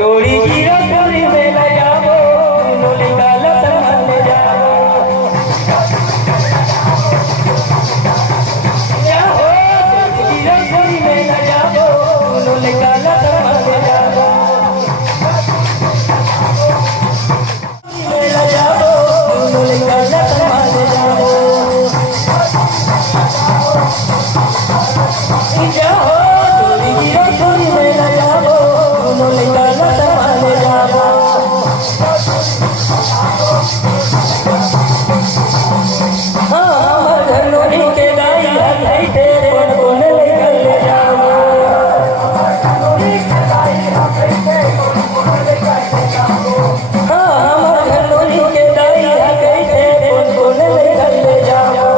जोड़ी गिरा जोड़ी में ले जाओ नोली काला तमन ले जाओ जाओ जोड़ी गिरा जोड़ी में ले जाओ नोली काला तमन ले जाओ ले जाओ नोली काला तमन ले जाओ जाओ जोड़ी गिरा जोड़ी में ले जाओ नोली काला तमन ले जाओ हाँ हमर घर नोली के गाई हलाई तेरे बन बन लेकर ले जाओ हाँ हमर घर नोली के गाई हलाई तेरे बन बन लेकर ले जाओ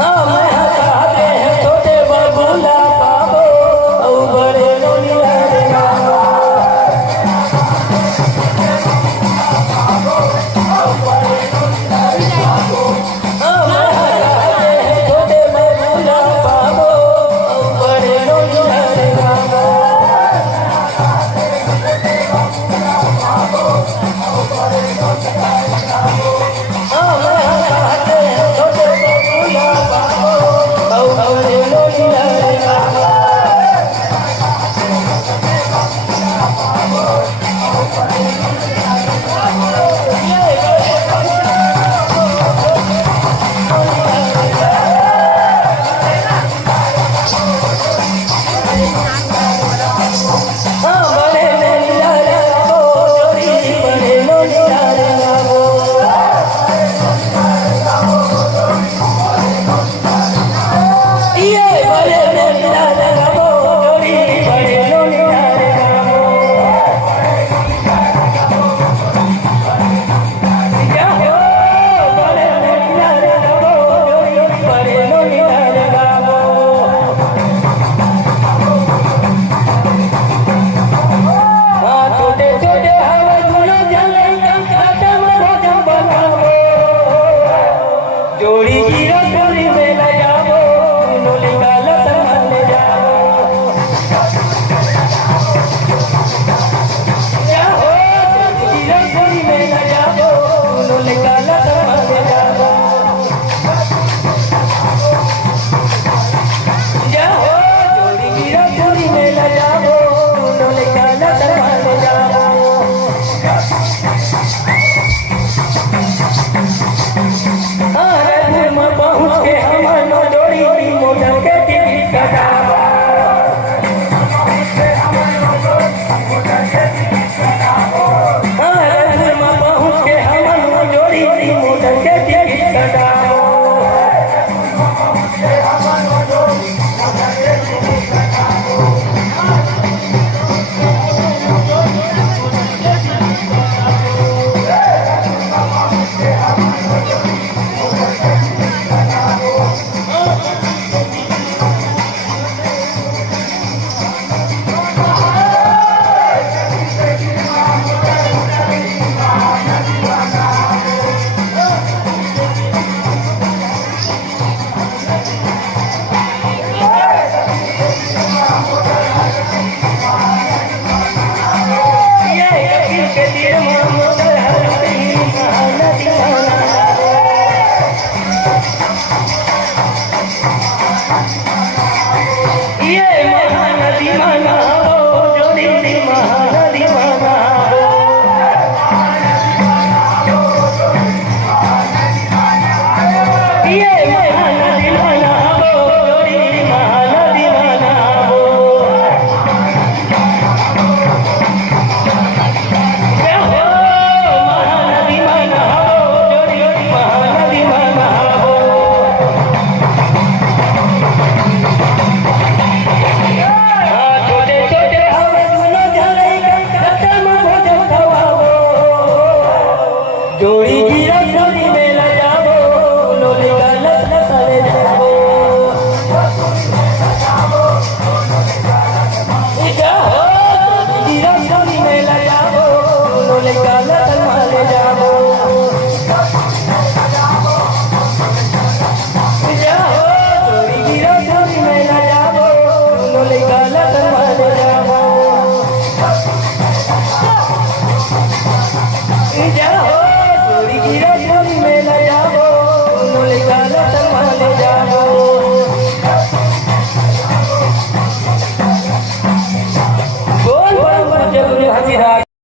हाँ मैं हटाते हैं छोटे बबूला बाबो औ बड़े नोलिया रे गाओ हाँ मैं हटाते हैं छोटे बबूला बाबो औ बड़े नोलिया रे गाओ हाँ मैं हटाते हैं छोटे बबूला बाबो औ बड़े नोलिया रे गाओ हाँ बड़े नोलिया रे गाओ जोड़ी बड़े नोलिया रे गाओ ये बड़े नोलिया रे गाओ जोड़ी बड़े नोलिया रे गाओ जाओ बड़े नोलिया रे गाओ जोड़ी बड़े नोलिया रे गाओ हाँ छोटे छोटे हवा धुनो जले आटम भोजन बनाओ जोड़ी गिरा जोड़ी में ले जाओ नोली काला तमन ले जाओ जाओ जोड़ी गिरा जोड़ी में ले जाओ नोली काला तमन ले जाओ जाओ जोड़ी गिरा जोड़ी में ले जाओ नोली काला तमन ले जाओ हाँ रघुर में पहुँच के हमर नो जोड़ी मोटर के टिकट कटाओ हाँ रघुर में पहुँच के हमर नो जोड़ी मोटर के टिकट कटाओ ये कबीर के तीर मोटर हरती महानदी बना ये महानदी मनाओ जोड़ी महानदी मनाओ ये महानदी मनाओ जोड़ी महानदी मनाओ जाओ महानदी मनाओ जोड़ी महानदी मनाओ हाँ छोटे